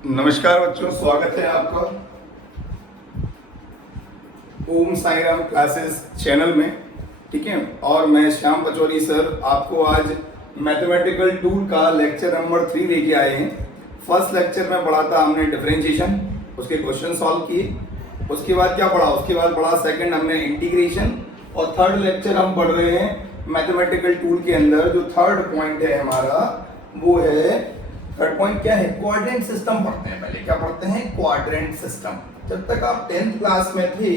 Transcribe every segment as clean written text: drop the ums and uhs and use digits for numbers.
नमस्कार बच्चों, स्वागत है आपका ओम साई राम क्लासेस चैनल में। ठीक है, और मैं श्याम पचौरी सर आपको आज मैथमेटिकल टूल का लेक्चर नंबर 3 लेके आए हैं। फर्स्ट लेक्चर में पढ़ा था हमने डिफरेंशिएशन, उसके क्वेश्चन सॉल्व किए। उसके बाद क्या पढ़ा, उसके बाद पढ़ा सेकंड हमने इंटीग्रेशन, और थर्ड लेक्चर हम पढ़ रहे हैं मैथमेटिकल टूल के अंदर जो थर्ड पॉइंट है हमारा, वो है थर्ड पॉइंट क्या है, क्वाड्रेंट सिस्टम पढ़ते हैं। पहले क्या पढ़ते हैं, क्वाड्रेंट सिस्टम। जब तक आप 10th क्लास में थे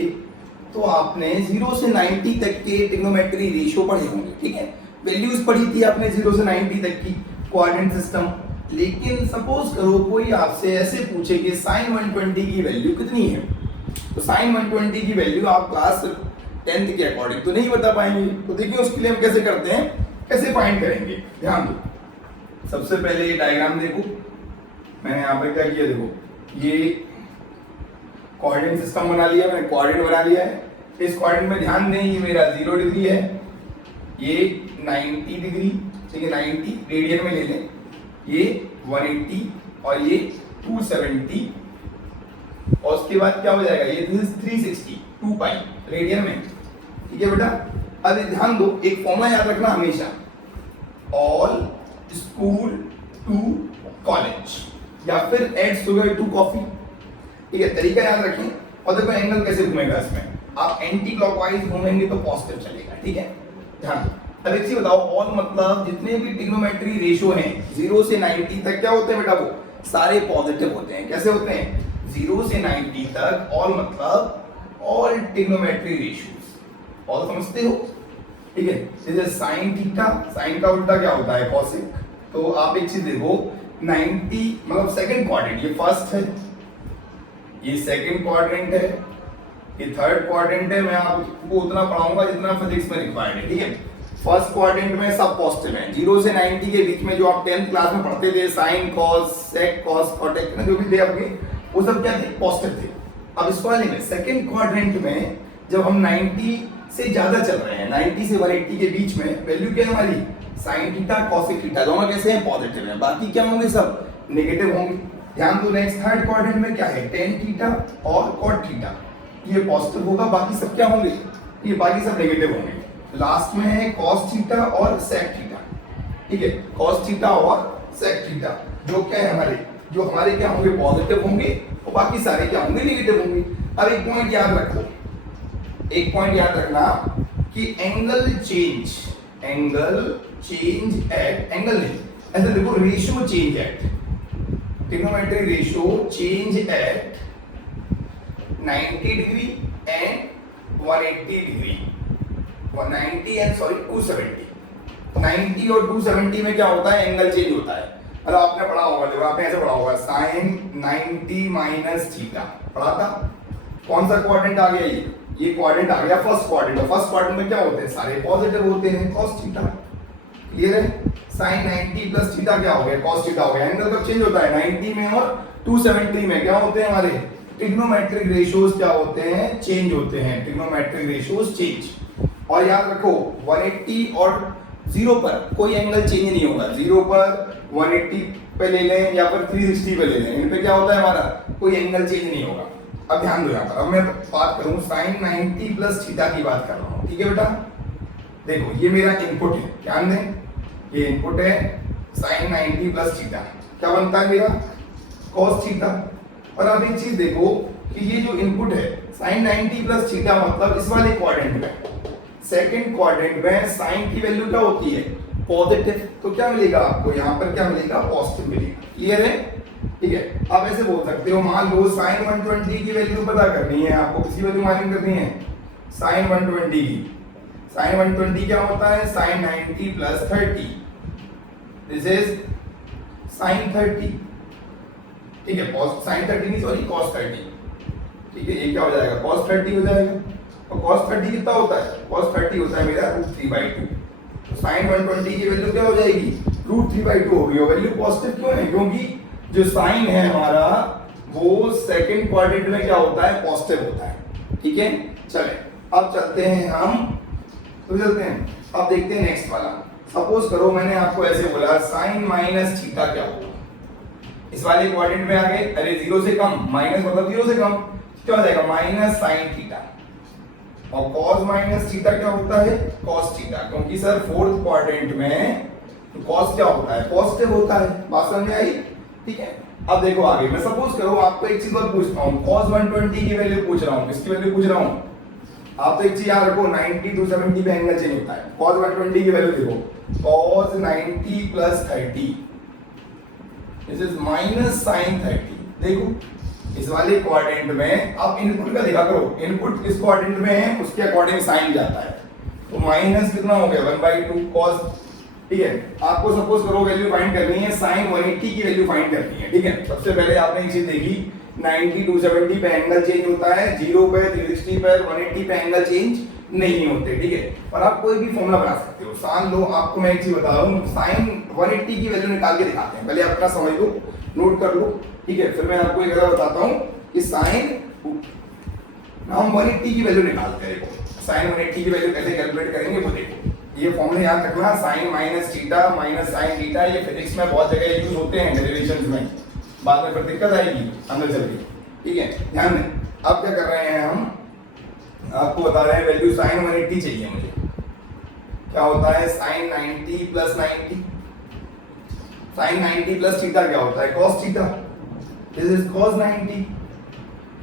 तो आपने 0 से 90 तक के ट्रिग्नोमेट्री रेशियो पढ़े होंगे। ठीक है, वैल्यूज पढ़ी थी आपने 0 से 90 तक की क्वाड्रेंट सिस्टम। लेकिन सपोज करो कोई आपसे ऐसे पूछे कि sin 120 की वैल्यू कितनी है, तो sin 120 की वैल्यू आप क्लास 10th के अकॉर्डिंग तो नहीं बता पाएंगे। तो देखिए उसके लिए हम कैसे करते हैं, कैसे फाइंड करेंगे। ध्यान दो, सबसे पहले ये डायग्राम देखो, मैंने यहाँ पे क्या किया, देखो ये कोऑर्डिनेट सिस्टम बना लिया, मैंने कोऑर्डिनेट बना लिया है। इस कोऑर्डिनेट में ध्यान दें, ये मेरा 0 डिग्री है, ये 90 डिग्री, ठीक है 90 रेडियन में ले लें, ये 180 और ये 270, और उसके बाद क्या हो जाएगा, ये 360 2 पाई रेडियन में। ठीक है बेटा, अब ध्यान दो, एक फॉर्मूला याद रखना हमेशा, ऑल स्कूल टू कॉलेज या फिर एड शुगर टू कॉफी। ठीक है, तरीका याद रखें। और देखो एंगल कैसे घूमेगा इसमें, आप एंटी क्लॉकवाइज घूमेंगे तो पॉजिटिव चलेगा। ठीक है, ध्यान दो। अब एक चीज बताओ, ऑल मतलब जितने भी ट्रिग्नोमेट्री रेशियो हैं 0 से 90 तक क्या होते हैं बेटा, वो सारे पॉजिटिव होते हैं। कैसे होते हैं, 0 से 90 तक ऑल मतलब ऑल ट्रिग्नोमेट्री रेशियोज। ऑल समझते हो? ठीक है, जैसे साइन थीटा, साइन का उल्टा क्या होता है, कॉसिक। तो आप एक चीज देखो, 90 मतलब सेकंड क्वाड्रेंट, ये फर्स्ट है, ये सेकंड क्वाड्रेंट है, ये थर्ड क्वाड्रेंट है। मैं आपको उतना पढ़ाऊंगा जितना फिजिक्स में रिक्वायर्ड है। ठीक है, फर्स्ट क्वाड्रेंट में सब पॉजिटिव है, 0 से 90 के बीच में जो आप 10th क्लास में पढ़ते थे, साइन कॉस सेक कॉस कॉटेक जो भी थे आपके, वो सब क्या थे, पॉजिटिव थे। अब इस वाले में सेकंड क्वाड्रेंट में जब हम 90 से ज्यादा चल रहे हैं, 90 से 180 के बीच में वैल्यू क्या है हमारी, साइन थीटा कॉसेक थीटा, दोनों कैसे हैं, पॉजिटिव हैं। बाकी क्या होंगे, सब नेगेटिव होंगे। ध्यान दो, नेक्स्ट थर्ड क्वाड्रेंट में क्या है, टेन थीटा और कॉट थीटा, ये पॉजिटिव होगा, बाकी सब क्या होंगे, ये बाकी सब नेगेटिव होंगे। लास्ट में है कॉस थीटा और सेक थीटा। ठीक है, कॉस थीटा और सेक थीटा जो क्या है हमारे, जो हमारे क्या होंगे, पॉजिटिव होंगे, और बाकी सारे क्या होंगे, नेगेटिव होंगे। अब एक पॉइंट याद रखो, एक पॉइंट याद रखना कि एंगल चेंज एट, एंगल नहीं, ऐसे देखो, ratio change at, trigonometry ratio change at 90 degree and 180 degree, 190 and sorry 270। 90 और 270 में क्या होता है, एंगल चेंज होता है। मतलब आपने पढ़ा होगा, देखो आपने ऐसे पढ़ा होगा, साइन 90 माइनस थीटा पढ़ा था। कौन सा क्वाड्रेंट आ गया, ये क्वाड्रेंट आ गया फर्स्ट क्वाड्रेंट। फर्स्ट क्वाड्रेंट में क्या होते हैं, सारे पॉजिटिव होते हैं, cos थीटा। क्लियर है, sin 90 प्लस थीटा क्या हो गया, cos थीटा हो गया। एंगल कब चेंज होता है, 90 में और 270 में क्या होते हैं हमारे ट्रिग्नोमेट्रिक रेशियोज, क्या होते हैं, चेंज होते हैं, ट्रिग्नोमेट्रिक रेशियोज चेंज। और याद रखो 180 और 0 पर कोई एंगल चेंज नहीं होगा। 0 पर 180 पे ले लें या फिर 360 पे ले लें, इन पे क्या होता है हमारा, कोई एंगल चेंज नहीं होगा। अब ध्यान दो यहाँ पर, अब मैं बात करूं साइन 90 प्लस थीटा की बात कर रहा हूं। ठीक है बेटा, देखो ये मेरा इनपुट है, ध्यान दें, ये इनपुट है साइन 90 प्लस थीटा, क्या बनता है मेरा, कॉस थीटा। और अब एक चीज देखो कि ये जो इनपुट है साइन 90 प्लस थीटा, मतलब इस वाले क्वाड्रेंट में, सेकंड क्वाड्रेंट में साइन की वैल्यू क्या होती है, पॉजिटिव। तो क्या मिलेगा आपको यहाँ पर, क्या मिलेगा, पॉजिटिव मिलेगा। क्लियर है? ठीक है, आप ऐसे बोल सकते हो, मान लो sin 120 की वैल्यू पता करनी है आपको, किसी वैल्यू मालूम करनी है, sin 120 की। sin 120 क्या होता है, sin 90 plus 30, this is sin 30। ठीक है, sin 30 नहीं सॉरी cos 30। ठीक है, ये क्या हो जाएगा, cos 30 हो जाएगा। और cos 30 कितना होता है, cos 30 होता है मेरा √3/2। तो sin 120 की वैल्यू क्या हो जाएगी, √3/2 होगी। और वैल्यू पॉजिटिव क्यों है, क्योंकि जो साइन है हमारा वो सेकंड क्वाड्रेंट में क्या होता है, पॉजिटिव होता है। ठीक है, चले अब चलते हैं हम, तो चलते हैं अब देखते हैं नेक्स्ट वाला। सपोज करो मैंने आपको ऐसे बोला साइन माइनस थीटा क्या होगा, इस वाले क्वाड्रेंट में आ गए, अरे 0 से कम, माइनस मतलब 0 से कम, क्या हो जाएगा माइनस साइन थीटा। और cos माइनस थीटा क्या होता है, cos थीटा, क्योंकि सर फोर्थ क्वाड्रेंट में cos क्या होता है, पॉजिटिव होता है। बात समझ में आई? ठीक है। अब देखो आगे, मैं सपोज करो आपको एक चीज और पूछता हूँ, cos 120 की वैल्यू पूछ रहा हूँ, किसकी वैल्यू पूछ रहा हूँ? आप तो एक चीज याद रखो, 90 to 70 पे एंगल चेंज होता है। cos 120 की वैल्यू देखो, cos 90 plus 30, this is minus sin 30। देखो इस वाले क्वाड्रेंट में आप इनपुट का देखा करो, इनपुट इस क्वाड्रेंट में है उसके अकॉर्डिंग साइन जाता है, तो माइनस कितना हो गया 1/2 cos। ठीक है, आपको सपोज करो वैल्यू फाइंड करनी है, sin 180 की वैल्यू फाइंड करनी है। ठीक है, सबसे पहले आपने एक चीज देखी, 90 to 70 पे एंगल चेंज होता है, 0 पे 360 पे 180 पे एंगल चेंज नहीं होते। ठीक है, और आप कोई भी फॉर्मूला बना सकते हो। सान लो, आपको मैं एक चीज बता रहा हूँ, sin 180 की वैल्यू निकाल के दिखाते हैं, पहले आप अपना समझ लो, नोट कर लो। ठीक है, फिर मैं आपको एक ऐसा बताता हूँ कि साइन हम 180 की वैल्यू निकालते हैं। देखो साइन 180 की वैल्यू कैसे कैलकुलेट करेंगे वो देखो, ये फॉर्मूला याद रखना, sine minus theta minus sine theta, ये फिजिक्स में बहुत जगह यूज होते हैं डेरिवेशंस में, बाद में फिर दिक्कत आएगी अंदर चल के। ठीक है, ध्यान दें। अब क्या कर रहे हैं हम, आपको बता रहे हैं वैल्यू साइन 180 चाहिए मुझे, क्या होता है sine 90 plus 90, sine 90 plus theta क्या होता है cos theta, this is cos 90।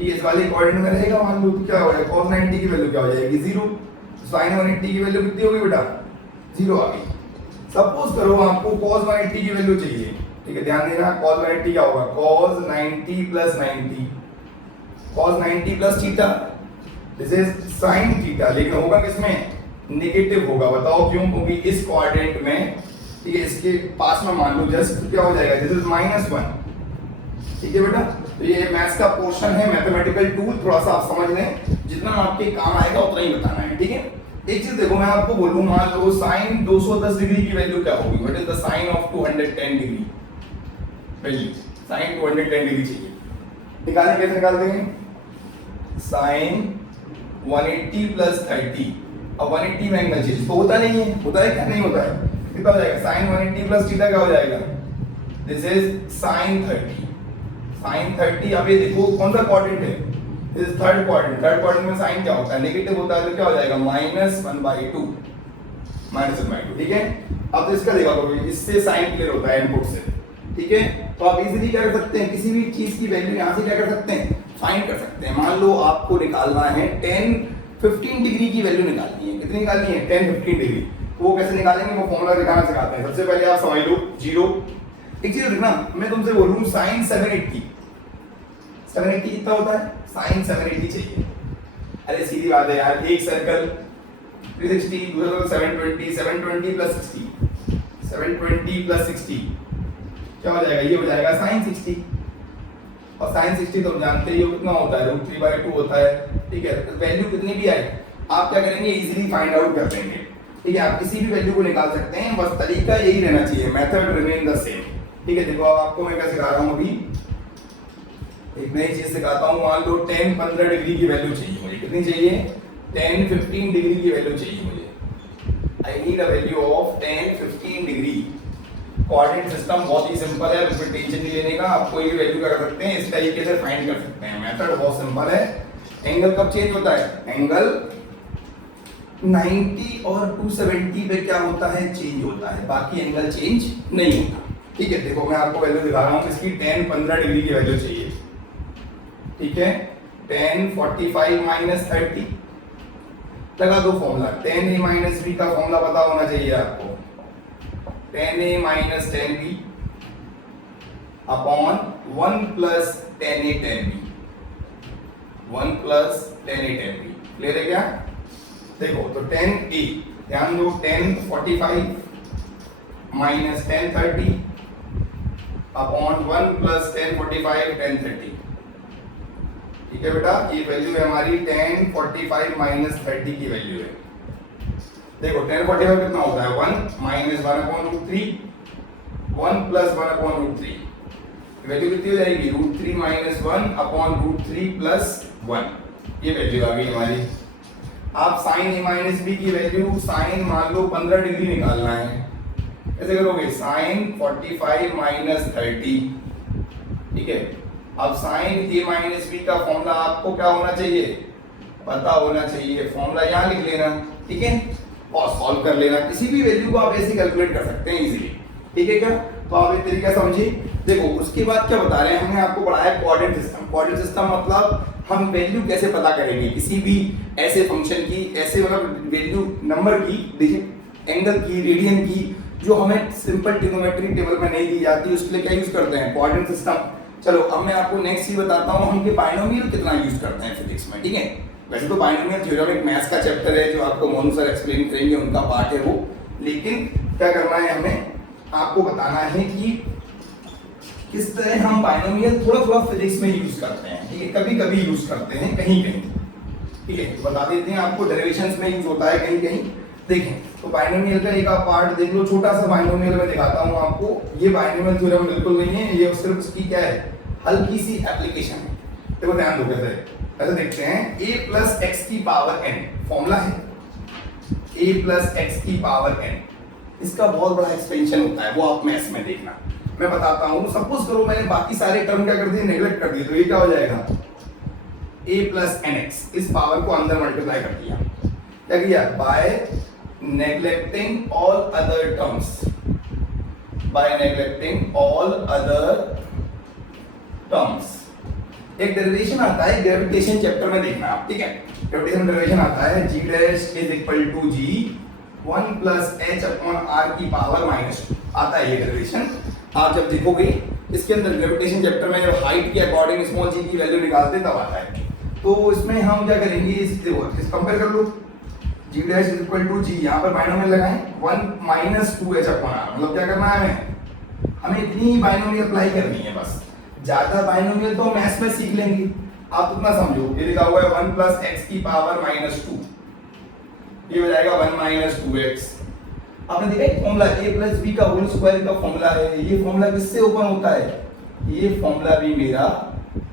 ये इस वाले क्वाड्रेंट में रहेगा, मान लो क्या हो जाएगा cos 90 की वैल्यू क्या हो जाएगी 0, sin 180 की वैल्यू कितनी होगी बेटा 0 आ गई। सपोज करो आपको cos 180 की वैल्यू चाहिए। ठीक है, ध्यान देना, cos 180 क्या होगा cos 90 plus 90, cos 90 plus theta, this is sin theta, लेकिन होगा किसमें नेगेटिव होगा, बताओ क्यों? क्योंकि इस क्वाड्रेंट में, ठीक है, इसके पास में मान लो जस्ट क्या हो जाएगा, दिस इज -1। ठीक है बेटा, तो ये मैथ्स का पोर्शन है, मैथमेटिकल टूल, थोड़ा सा आप समझ लें, जितना आपके काम आएगा उतना ही बताना है। ठीक है, एक चीज देखो, मैं आपको बोलूं, मान लो साइन 210 डिग्री की वैल्यू क्या होगी, what is the sine of 210 degree value, sine 210 degree चाहिए, निकालें, कैसे निकाल देंगे? साइन 180 प्लस 30, अब 180 में एंगल चेंज तो होता नहीं है, होता है क्या नहीं होता है, कितना हो जाएगा साइन 180 प्लस थीटा क्या हो जाएगा, दिस इज साइन 30, साइन 30। अब ये देखो कौन सा क्वाड्रेंट है, this is third quadrant, third quadrant में साइन क्या होता है नेगेटिव होता है, तो क्या हो जाएगा -1/2, -1/2। ठीक है, अब तो इसका देखा करो, इससे साइन क्लियर होता है इनपुट से। ठीक है, तो आप इजीली क्या कर सकते हैं, किसी भी चीज की वैल्यू यहां से क्या कर सकते हैं, फाइंड कर सकते हैं। मान लो आपको निकालना है 10-15 डिग्री की वैल्यू निकालनी है, कितनी निकालनी है 10-15 डिग्री, वो कैसे निकालेंगे वो फॉर्मूला दिखाना सिखाते हैं। सबसे पहले आप समझ लो 0, एक चीज देखना, मैं तुमसे बोलूं साइन 780 कितना होता है, साइन 780 चाहिए, अरे सीधी बात है यार, एक सर्कल 360, दूसरा सर्कल 720, 720 प्लस 60, 720 प्लस 60 क्या हो जाएगा, ये हो जाएगा साइन 60, और साइन 60 तो जानते ही हो कितना होता है, √3/2 होता है। ठीक है, वैल्यू कितनी भी आए आप क्या करेंगे, इजीली फाइंड आउट कर देंगे। ठीक है, आप किसी भी वैल्यू को निकाल सकते हैं, बस तरीका यही रहना चाहिए, मेथड रिमेन द सेम। ठीक है, देखो अब आपको मैं क्या सिखा रहा हूँ, अभी एक नई चीज सिखाता हूँ। मान लो 10-15 डिग्री की वैल्यू चाहिए मुझे, कितनी चाहिए 10-15 डिग्री की वैल्यू चाहिए मुझे, I need a value of 10-15 degree. Coordinate system बहुत ही सिंपल है, बिल्कुल टेंशन नहीं लेने का, आप कोई भी वैल्यू कर सकते हैं, इस तरीके से फाइंड कर सकते हैं, मेथड बहुत सिंपल है। एंगल कब चेंज होता है, एंगल 90 और 270 पे क्या होता है, चेंज होता है, बाकी एंगल चेंज नहीं होता। ठीक है, देखो मैं आपको वैल्यू दिखा रहा हूँ, इसकी 10-15 डिग्री की वैल्यू चाहिए। ठीक है, 1045 माइनस 30 लगा दो फॉर्मूला, 10a माइनस b का फॉर्मूला पता होना चाहिए आपको, 10a minus 10b upon 1 plus 10a 10b, 1 plus 10a 10b, clear है क्या? देखो तो 10a, ध्यान दो, 1045 माइनस 1030 अपॉन 1 प्लस 1045 1030। ठीक है बेटा, ये वैल्यू है हमारी 1045 माइनस 30 की वैल्यू है। देखो 1045 कितना होता है, 1 माइनस 1/√3, 1 प्लस 1/√3, वैल्यू कितनी हो जाएगी, √3 माइनस 1/√3 प्लस 1, ये वैल्यू आ गई हमारी। आप साइन a माइनस b की वैल्यू, साइन मान लो 15 डिग्री निकालना है, कैसे करोगे, साइन 45 माइनस 30 ठीक है। अब साइन ए माइनस बी का फॉर्मूला आपको क्या होना चाहिए, पता होना चाहिए। फॉर्मूला यहाँ लिख लेना, ठीक है, और सॉल्व कर लेना। किसी भी वैल्यू को आप ऐसे कैलकुलेट कर सकते हैं इजीली, ठीक है क्या। तो आप एक तरीका समझिए। देखो उसके बाद क्या बता रहे हैं, हमने आपको पढ़ाया कोऑर्डिनेट सिस्टम। कोऑर्डिनेट सिस्टम मतलब हम वैल्यू कैसे पता करेंगे किसी भी ऐसे फंक्शन की, ऐसे मतलब वैल्यू नंबर की, देखिए एंगल की, रेडियन की, जो हमें सिंपल ट्रिग्नोमेट्री टेबल में नहीं दी जाती, उसके लिए क्या यूज करते हैं, कोऑर्डिनेट सिस्टम। चलो अब मैं आपको नेक्स्ट चीज बताता हूँ, हम बाइनोमियल कितना यूज करते हैं फिजिक्स में, ठीक है। वैसे तो बाइनोमियल थ्योरम एक मैथ्स का चैप्टर है जो आपको मोनू सर एक्सप्लेन करेंगे, उनका पार्ट है वो। लेकिन क्या करना है, हमें आपको बताना है कि किस तरह हम बाइनोमियल थोड़ा थोड़ा फिजिक्स में यूज करते हैं, ठीक है, कभी कभी यूज करते हैं, कहीं कहीं, ठीक है। तो बता देते हैं आपको, डेरिवेशंस में यूज होता है कहीं कहीं। देखें तो बाइनोमियल का एक आप पार्ट देख लो, छोटा सा बाइनोमियल में दिखाता हूं आपको। ये बाइनोमियल थ्योरम बिल्कुल नहीं है, ये सिर्फ उसकी क्या है, हल्की सी एप्लीकेशन है। देखो ध्यान दो कैसे, ऐसे देखते हैं, a प्लस एक्स की पावर n फॉर्मूला है, a प्लस एक्स की पावर n। इसका बहुत बड़ा एक्सपेंशन होता है, वो आप मैथ्स में देखना, मैं बताता हूं। सपोज करो मैंने बाकी सारे टर्म क्या कर दिए, नेग्लेक्ट कर दिए, तो ये क्या हो जाएगा, a प्लस nx, इस पावर को अंदर मल्टीप्लाई कर दिया, क्या किया, bye neglecting all other terms, by neglecting all other terms। एक डेरिवेशन आता है ग्रेविटेशन चैप्टर में, देखना आप, ठीक है। ग्रेविटेशन डेरिवेशन आता है g dash is equal to g 1 plus h upon r की पावर -2 आता है ये डेरिवेशन। आप जब देखोगे इसके अंदर ग्रेविटेशन चैप्टर में, जब हाइट के अकॉर्डिंग स्मॉल g की वैल्यू निकालते तब आता है। तो इसमें हम क्या करेंगे, इस कंपेयर कर लो, g dash is equal to g, यहाँ पर बाइनोमियल लगाएं 1 माइनस 2h अपॉन r। मतलब क्या करना है, हमें इतनी ही बाइनोमियल अप्लाई करनी है बस। ज्यादा बाइनोमियल तो मैथ्स में सीख लेंगे, आप इतना समझो। ये लिखा हुआ है 1 प्लस एक्स की पावर -2, ये हो जाएगा 1 माइनस 2x। आपने देखा फॉर्मूला a प्लस b का होल स्क्वायर का फॉर्मूला है, ये फॉर्मूला किससे ओपन होता है, ये फॉर्मूला भी मेरा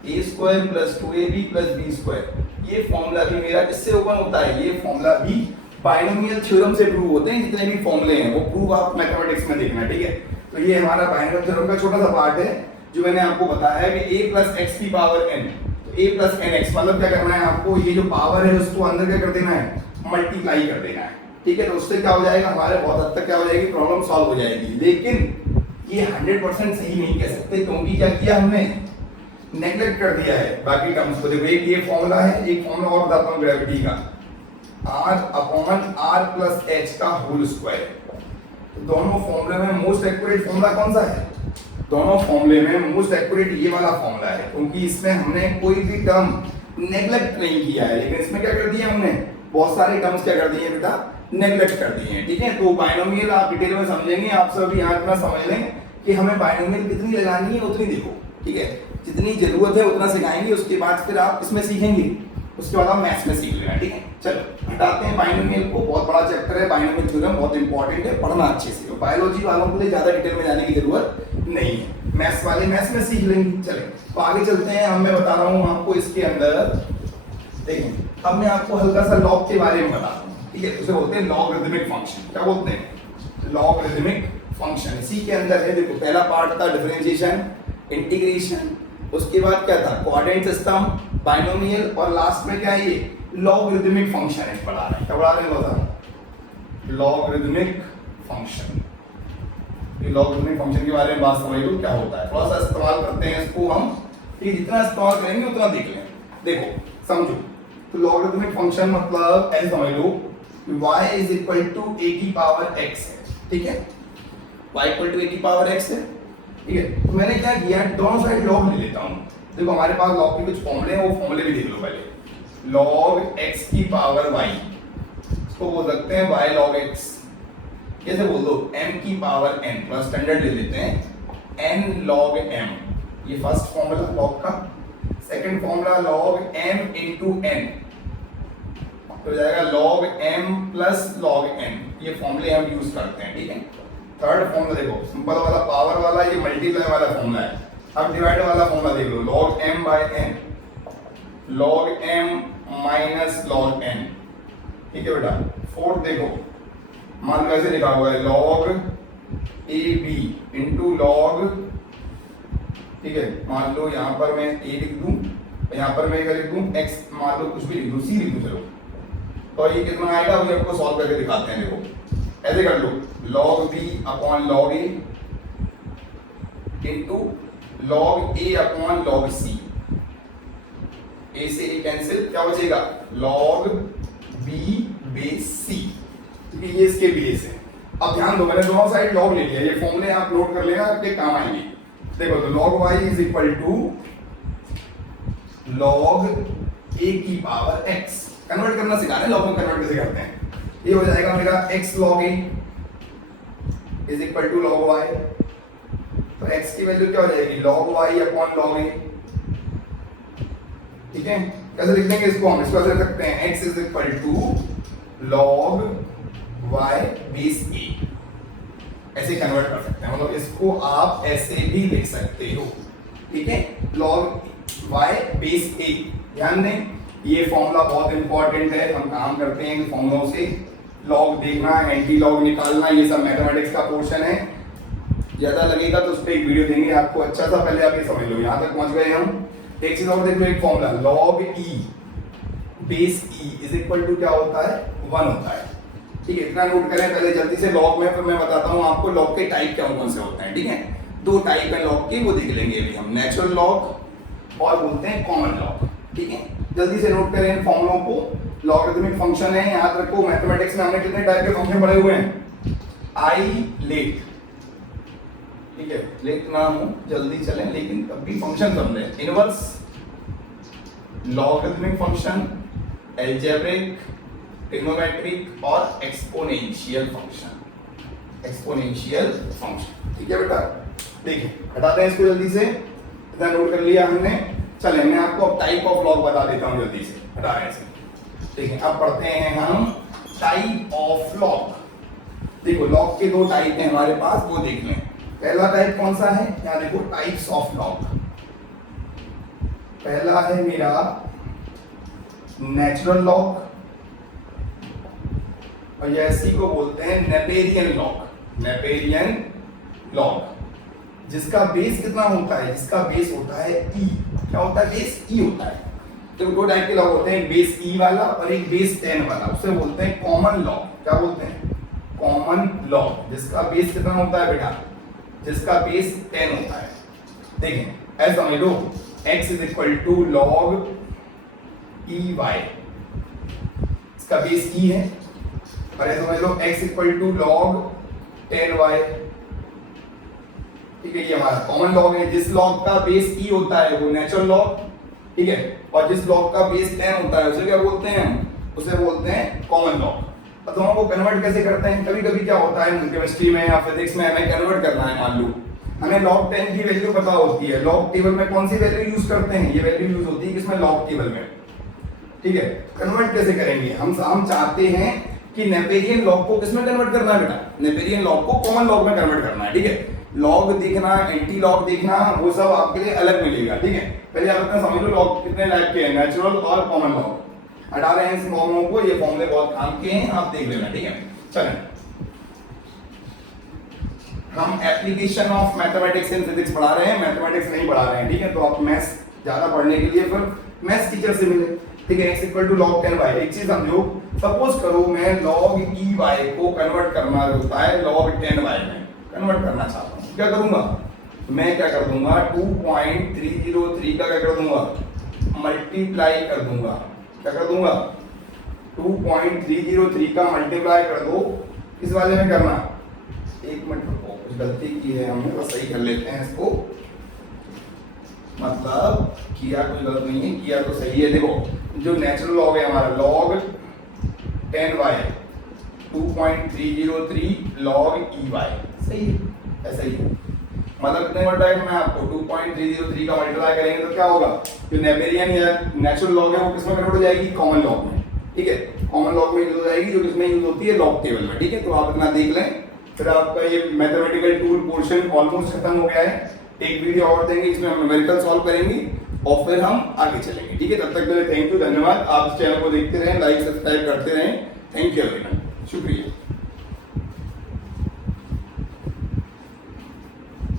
a square plus 2ab plus b square, ये फॉर्मूला भी मेरा किससे ओपन होता है, ये फॉर्मूला भी बाइनोमियल थ्योरम से प्रूव होते हैं। जितने भी फॉर्मूले हैं वो प्रूव आप मैथमेटिक्स में देखना, ठीक है। तो ये हमारा बाइनोमियल थ्योरम का छोटा सा पार्ट है जो मैंने आपको बताया है कि a प्लस एक्स की पावर n, तो a प्लस nx मतलब क्या करना है आपको, ये जो पावर है उसको अंदर क्या कर देना है, मल्टीप्लाई कर देना है, ठीक है। तो उससे क्या हो जाएगा, हमारे बहुत हद तक क्या हो जाएगी, प्रॉब्लम सॉल्व हो जाएगी। लेकिन ये 100% सही नहीं कह सकते, क्योंकि क्या किया हमने, नेग्लेक्ट कर दिया है बाकी टर्म्स को। देखो एक ये फॉर्मूला है, एक फॉर्मूला और बताता हूँ ग्रेविटी का, r upon r plus h का होल स्क्वायर। तो दोनों फॉर्मूले में मोस्ट एक्यूरेट फॉर्मूला कौन सा है, दोनों फॉर्मूले में मोस्ट एक्यूरेट ये वाला फॉर्मूला है, क्योंकि इसमें हमने कोई भी टर्म नेग्लेक्ट नहीं किया है। लेकिन इसमें क्या कर दिया हमने, बहुत सारे टर्म्स क्या कर दिए बेटा, नेग्लेक्ट कर दिए हैं, ठीक है। तो बाइनोमियल आप डिटेल में समझेंगे, आप सब यहाँ इतना समझ लें कि हमें बाइनोमियल कितनी लगानी है उतनी देखो, ठीक है। जितनी जरूरत है उतना सिखाएंगे, उसके बाद फिर आप इसमें सीखेंगे, उसके बाद आप मैथ्स में सीख लेना, ठीक है। चलो हटाते हैं बाइनोमियल को, बहुत बड़ा चैप्टर है बाइनोमियल थ्योरम, बहुत इंपॉर्टेंट है, पढ़ना अच्छे से। बायोलॉजी वालों के लिए ज्यादा डिटेल में जाने की जरूरत नहीं है, मैथ्स वाले मैथ्स में सीख लेंगे। चले तो आगे चलते हैं, अब मैं बता रहा हूँ आपको इसके अंदर, देखें अब मैं आपको हल्का सा लॉग के बारे में बताता हूँ, ठीक है। उसे बोलते हैं लॉगरिथमिक फंक्शन, क्या बोलते हैं, लॉगरिथमिक फंक्शन। इसी के अंदर है, देखो पहला पार्ट था डिफरेंशिएशन, इंटीग्रेशन, उसके बाद क्या था, कोऑर्डिनेट सिस्टम, बाइनोमियल, और लास्ट में क्या है, ये लॉगरिथमिक फंक्शन है पढ़ा रहे हैं। क्या पढ़ा रहे हैं बता, लॉगरिथमिक फंक्शन। ये लॉगरिथमिक फंक्शन के बारे में बात समझ लो क्या होता है, थोड़ा सा इस्तेमाल करते हैं इसको हम, ठीक, जितना इस्तेमाल करेंगे उतना देख लें। देखो समझो, तो लॉगरिथमिक फंक्शन मतलब ऐसे समझ लो, y is equal to a की पावर x है, ठीक है, y इक्वल टू a की पावर x है, ठीक है। तो मैंने क्या किया, दोनों साइड लॉग ले लेता हूँ। देखो हमारे पास लॉग के कुछ फॉर्मूले हैं, वो फॉर्मूले भी देख लो पहले। लॉग x की पावर y, इसको बोल सकते हैं y log x, कैसे बोल दो, m की पावर n, प्लस स्टैंडर्ड ले लेते हैं n log m, ये फर्स्ट फॉर्मूला लॉग का। Second formula log m into n, तो जाएगा log m plus log n, ये फॉर्मूले हम यूज करते हैं, ठीक है। थर्ड फॉर्मूला देखो, सिंपल वाला पावर वाला, ये मल्टीप्लाई वाला फॉर्मूला है। अब डिवाइड वाला फॉर्मूला देख लो, log m by n, log m minus log n, ठीक है बेटा। फोर्थ देखो, मान लो ऐसे लिखा हुआ है log ab into log ठीक है, मान लो यहाँ पर मैं a लिख दूं, यहाँ पर मैं क्या लिख दूं x, मान लो कुछ भी लिख दूं, c लिख दूं, चलो तो ये कितना आएगा मुझे आपको सॉल्व करके दिखाते हैं। देखो ऐसे कर लो, log b upon log a into log a upon log c, a से a कैंसिल, क्या बचेगा log b बेस c, क्योंकि ये इसके बेस है। अब ध्यान दो, मैंने दोनों साइड लॉग ले लिया, ये फॉर्मूले आप नोट कर लेना, आपके काम आएंगे। देखो तो log y is equal to log a की पावर x, कन्वर्ट करना सिखा रहे हैं, लॉग में कन्वर्ट कैसे करते हैं। ये हो जाएगा मेरा x log a is equal to log y, तो x की वैल्यू क्या हो जाएगी log y upon log a, ठीक है। कैसे लिख देंगे इसको, हम इसको ऐसे लिख सकते हैं x is equal to log y base a, ऐसे कन्वर्ट कर सकते हैं, मतलब इसको आप ऐसे भी लिख सकते हो, ठीक है, log y बेस a। ध्यान दें ये फॉर्मूला बहुत इंपॉर्टेंट है, हम काम करते हैं इन फॉर्मूलों से, लॉग देखना, एंटी लॉग निकालना, ये सब मैथमेटिक्स का पोर्शन है। ज्यादा लगेगा तो उस पर एक वीडियो देंगे आपको अच्छा सा, पहले आप ये समझ लो, यहाँ तक पहुंच गए हम। एक चीज और देख लो, एक formula log e base e is equal to क्या होता है 1 होता है, ठीक है। इतना नोट करें पहले जल्दी से लॉग में, फिर मैं बताता हूँ आपको लॉग के टाइप क्या कौन से होते हैं, ठीक है। दो टाइप है लॉग के, वो देख लेंगे अभी हम, नेचुरल लॉग और बोलते हैं कॉमन लॉग, ठीक है। जल्दी से नोट करें इन फॉर्मूलों को। लॉगरिथमिक फंक्शन है, याद रखो मैथमेटिक्स में हमने कितने टाइप के फंक्शन पढ़े हुए हैं, आई लेट, ठीक है, लेट ना हो, जल्दी चलें, लेकिन तब भी फंक्शन समझे, inverse, logarithmic function, algebraic, trigonometric और एक्सपोनेंशियल फंक्शन, एक्सपोनेंशियल फंक्शन, ठीक है बेटा। देखिए हटाते हैं इसको जल्दी से, इतना नोट कर लिया हमने। चले मैं आपको अब टाइप ऑफ लॉग बता देता हूं जल्दी से, हटा रहे हैं। देखिए अब पढ़ते हैं हम टाइप ऑफ लॉग। देखो लॉग के दो टाइप हैं हमारे पास, वो देख लें। पहला टाइप कौन सा है, यहाँ देखो टाइप्स ऑफ लॉग। पहला है मेरा नेचुरल लॉग, और ये इसी को बोलते हैं नेपेरियन लॉग। नेपेरियन लॉग जिसका बेस कितना होता है, जिसका बेस होता है e, क्या होता है बेस e होता है। तो दो टाइप के लॉग होते हैं, बेस e वाला और एक बेस 10 वाला, उसे बोलते हैं कॉमन लॉग। क्या बोलते हैं, कॉमन लॉग, जिसका बेस कितना होता है बेटा, जिसका बेस 10 होता है। देखें ऐसा समझ लो, x is equal to log e y, इसका बेस e है, और ऐसा समझ लो x equal to log 10y, ठीक है। ये हमारा कॉमन लॉग है। जिस लॉग का बेस e होता है वो नेचुरल लॉग, ठीक है, और जिस लॉग का बेस 10 होता है उसे क्या बोलते हैं, उसे बोलते हैं कॉमन लॉग। अब दोनों को कन्वर्ट कैसे करते हैं, कभी कभी क्या होता है केमिस्ट्री में या फिजिक्स में हमें कन्वर्ट करना है, मान लो हमें log 10 की वैल्यू पता होती है, लॉग टेबल में कौन सी वैल्यू यूज करते हैं, ये वैल्यू यूज होती है किसमें, लॉग टेबल में, ठीक है। कन्वर्ट कैसे करेंगे, हम चाहते हैं कि नेपेरियन लॉग को किसमें कन्वर्ट करना है बेटा, नेपेरियन लॉग को कॉमन लॉग में कन्वर्ट करना है, ठीक है। लॉग देखना, एंटी लॉग देखना, वो सब आपके लिए अलग मिलेगा, ठीक है। पहले आप अपना समझ लो लॉग कितने टाइप के हैं, नेचुरल और कॉमन लॉग। हटा रहे हैं इस फॉर्मूलों को, ये फॉर्मूले बहुत काम के हैं, आप देख लेना, ठीक है। चलें हम application of mathematics in physics पढ़ा रहे हैं, मैथमेटिक्स नहीं पढ़ा रहे हैं, ठीक है। तो आप मैथ्स ज्यादा पढ़ने के लिए फिर मैथ्स टीचर से मिले, ठीक है। x equal to log 10y, एक चीज समझो, सपोज करो मैं log e y को कन्वर्ट करना होता है log 10y में कन्वर्ट करना चाहता हूँ, क्या करूंगा मैं, क्या कर दूंगा 2.303 का क्या कर दूंगा, मल्टीप्लाई कर दूंगा, क्या कर दूंगा 2.303 का मल्टीप्लाई कर दो, किस वाले में करना, एक मिनट रुको, कुछ गलती की है हमने, बस सही कर लेते हैं इसको, मतलब किया कुछ गलत नहीं है, किया तो सही है। देखो जो नेचुरल लॉग है हमारा log 10y 2.303 log ey, सही है, ऐसा ही है। मतलब कितने मल्टीप्लाई करना है आपको, 2.303 का मल्टीप्लाई करेंगे तो क्या होगा, जो नेपेरियन या नेचुरल लॉग है वो किसमें कन्वर्ट हो जाएगी, कॉमन लॉग में, ठीक है। कॉमन लॉग में यूज हो जाएगी, जो किसमें यूज होती है, लॉग टेबल में, ठीक है। तो आप इतना देख लें, फिर आपका ये मैथमेटिकल टूल पोर्शन ऑलमोस्ट खत्म हो गया है। एक वीडियो और देंगे, इसमें हम न्यूमेरिकल सॉल्व करेंगे और फिर हम आगे चलेंगे, ठीक है। तब तक के लिए थैंक यू, धन्यवाद। आप इस चैनल को देखते रहें, लाइक सब्सक्राइब करते रहें। थैंक यू एवरीवन, शुक्रिया।